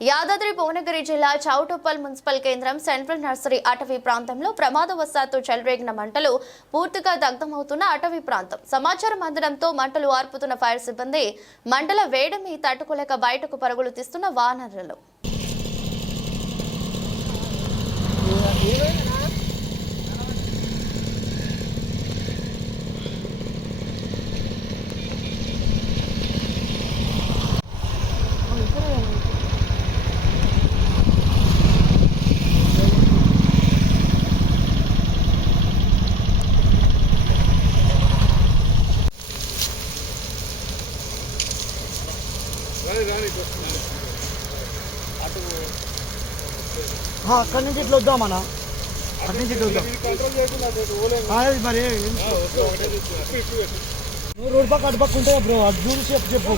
యాదాద్రి భువనగిరి జిల్లా చౌటుప్పల్ మున్సిపల్ కేంద్రం central nursery అటవీ ప్రాంతంలో ప్రమాదవశాత్తు చెలరేగిన మంటలు పూర్తిగా దగ్ధమవుతున్న అటవీ ప్రాంతం. సమాచారం అందడంతో మంటలు ఆర్పుతున్న ఫైర్ సిబ్బంది మంటల వేడిమి తట్టుకోలేక బయటకు పరుగులు తీస్తున్న వానరులు. అక్కడి నుంచి ఇట్లా వద్దామన్నా అక్కడి నుంచి ఇట్లా వద్దాం. మరి నువ్వు రోడ్ పక్క అటు పక్క ఉంటాయి బ్రో అది చూసి చెప్పు చెప్పు.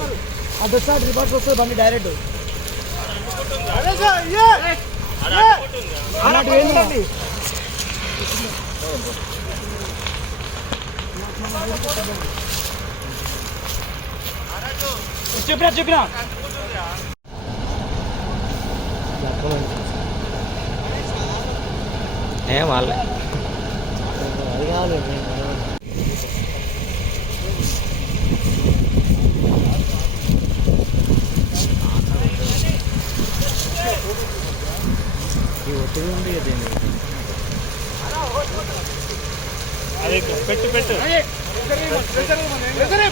అది వస్తే అటు రివర్స్ వస్తుంది బండి డైరెక్ట్ అలాంటి ఏంటండి చెప్పినా చెప్పినా ఏ వాళ్ళే అది కాదు ఈ ఒత్తిడి ఉంది కదా దీనికి. అది పెట్టు పెట్టు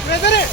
ప్రెసిడెంట్